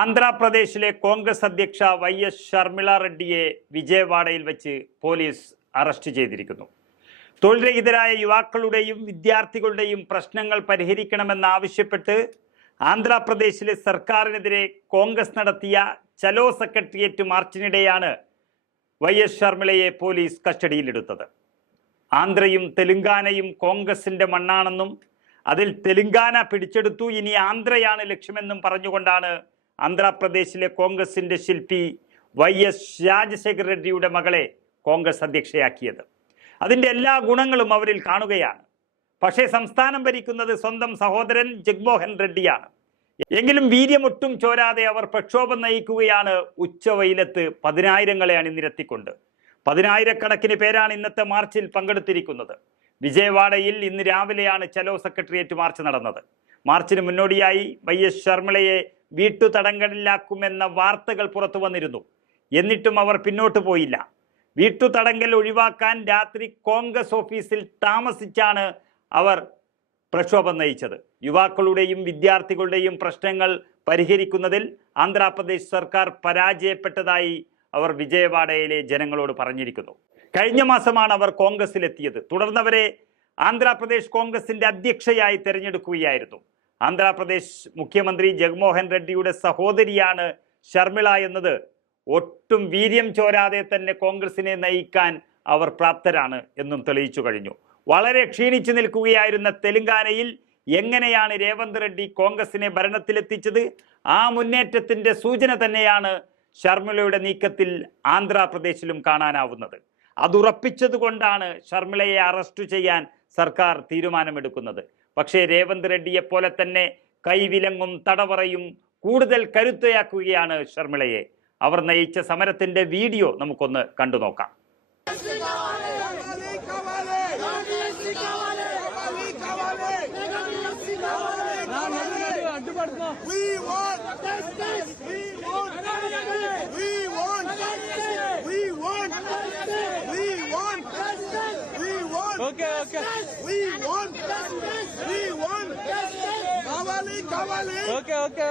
ആന്ധ്രാപ്രദേശിലെ കോൺഗ്രസ് അധ്യക്ഷ Y S Sharmila റെഡ്ഡിയെ വിജയവാഡയിൽ വെച്ച് പോലീസ് അറസ്റ്റ് ചെയ്തിരിക്കുന്നു. തൊഴിൽ രഹിതരായ യുവാക്കളുടെയും വിദ്യാർത്ഥികളുടെയും പ്രശ്നങ്ങൾ പരിഹരിക്കണമെന്നാവശ്യപ്പെട്ട് ആന്ധ്രാപ്രദേശിലെ സർക്കാരിനെതിരെ കോൺഗ്രസ് നടത്തിയ ചലോ സെക്രട്ടേറിയറ്റ് മാർച്ചിനിടെയാണ് വൈ എസ് ഷർമിളയെ പോലീസ് കസ്റ്റഡിയിലെടുത്തത്. ആന്ധ്രയും തെലുങ്കാനയും കോൺഗ്രസിന്റെ മണ്ണാണെന്നും അതിൽ തെലുങ്കാന പിടിച്ചെടുത്തു ഇനി ആന്ധ്രയാണ് ലക്ഷ്യമെന്നും പറഞ്ഞുകൊണ്ടാണ് ആന്ധ്രാപ്രദേശിലെ കോൺഗ്രസിന്റെ ശില്പി വൈ എസ് രാജശേഖർ റെഡ്ഡിയുടെ മകളെ കോൺഗ്രസ് അധ്യക്ഷയാക്കിയത്. അതിന്റെ എല്ലാ ഗുണങ്ങളും അവരിൽ കാണുകയാണ്. പക്ഷേ സംസ്ഥാനം ഭരിക്കുന്നത് സ്വന്തം സഹോദരൻ ജഗ്മോഹൻ റെഡ്ഡിയാണ്. എങ്കിലും വീര്യമൊട്ടും ചോരാതെ അവർ പ്രക്ഷോഭം നയിക്കുകയാണ് ഉച്ചവയിലത്ത് പതിനായിരങ്ങളെ അണിനിരത്തിക്കൊണ്ട്. പതിനായിരക്കണക്കിന് പേരാണ് ഇന്നത്തെ മാർച്ചിൽ പങ്കെടുത്തിരിക്കുന്നത്. വിജയവാഡയിൽ ഇന്ന് രാവിലെയാണ് ചലോ സെക്രട്ടേറിയറ്റ് മാർച്ച് നടന്നത്. മാർച്ചിന് മുന്നോടിയായി വൈ എസ് ശർമിളയെ വീട്ടുതടങ്കലിലാക്കുമെന്ന വാർത്തകൾ പുറത്തു വന്നിരുന്നു. എന്നിട്ടും അവർ പിന്നോട്ട് പോയില്ല. വീട്ടുതടങ്കൽ ഒഴിവാക്കാൻ രാത്രി കോൺഗ്രസ് ഓഫീസിൽ താമസിച്ചാണ് അവർ പ്രക്ഷോഭം നയിച്ചത്. യുവാക്കളുടെയും വിദ്യാർത്ഥികളുടെയും പ്രശ്നങ്ങൾ പരിഹരിക്കുന്നതിൽ ആന്ധ്രാപ്രദേശ് സർക്കാർ പരാജയപ്പെട്ടതായി അവർ വിജയവാഡയിലെ ജനങ്ങളോട് പറഞ്ഞിരിക്കുന്നു. കഴിഞ്ഞ മാസമാണ് അവർ കോൺഗ്രസിലെത്തിയത്. തുടർന്നവരെ ആന്ധ്രാപ്രദേശ് കോൺഗ്രസിന്റെ അധ്യക്ഷയായി തെരഞ്ഞെടുക്കുകയായിരുന്നു. ആന്ധ്രാപ്രദേശ് മുഖ്യമന്ത്രി ജഗ്മോഹൻ റെഡ്ഡിയുടെ സഹോദരിയാണ് ഷർമിള എന്നത്. ഒട്ടും വീര്യം ചോരാതെ തന്നെ കോൺഗ്രസിനെ നയിക്കാൻ അവർ പ്രാപ്തരാണ് എന്നും തെളിയിച്ചു കഴിഞ്ഞു. വളരെ ക്ഷീണിച്ചു നിൽക്കുകയായിരുന്ന തെലുങ്കാനയിൽ എങ്ങനെയാണ് രേവന്ത് റെഡ്ഡി കോൺഗ്രസിനെ ഭരണത്തിലെത്തിച്ചത്? ആ മുന്നേറ്റത്തിന്റെ സൂചന തന്നെയാണ് ഷർമിളയുടെ നീക്കത്തിൽ ആന്ധ്രാപ്രദേശിലും കാണാനാവുന്നത്. അതുറപ്പിച്ചതുകൊണ്ടാണ് ഷർമിളയെ അറസ്റ്റ് ചെയ്യാൻ സർക്കാർ തീരുമാനമെടുക്കുന്നത്. പക്ഷേ രേവന്ത് റെഡ്ഡിയെപ്പോലെ തന്നെ കൈവിലങ്ങും തടവറയും കൂടുതൽ കരുത്തയാക്കുകയാണ് ശർമിളയെ. അവർ നയിച്ച സമരത്തിന്റെ വീഡിയോ നമുക്കൊന്ന് കണ്ടു നോക്കാം. Okay, okay. We want కావాలి ఓకే ఓకే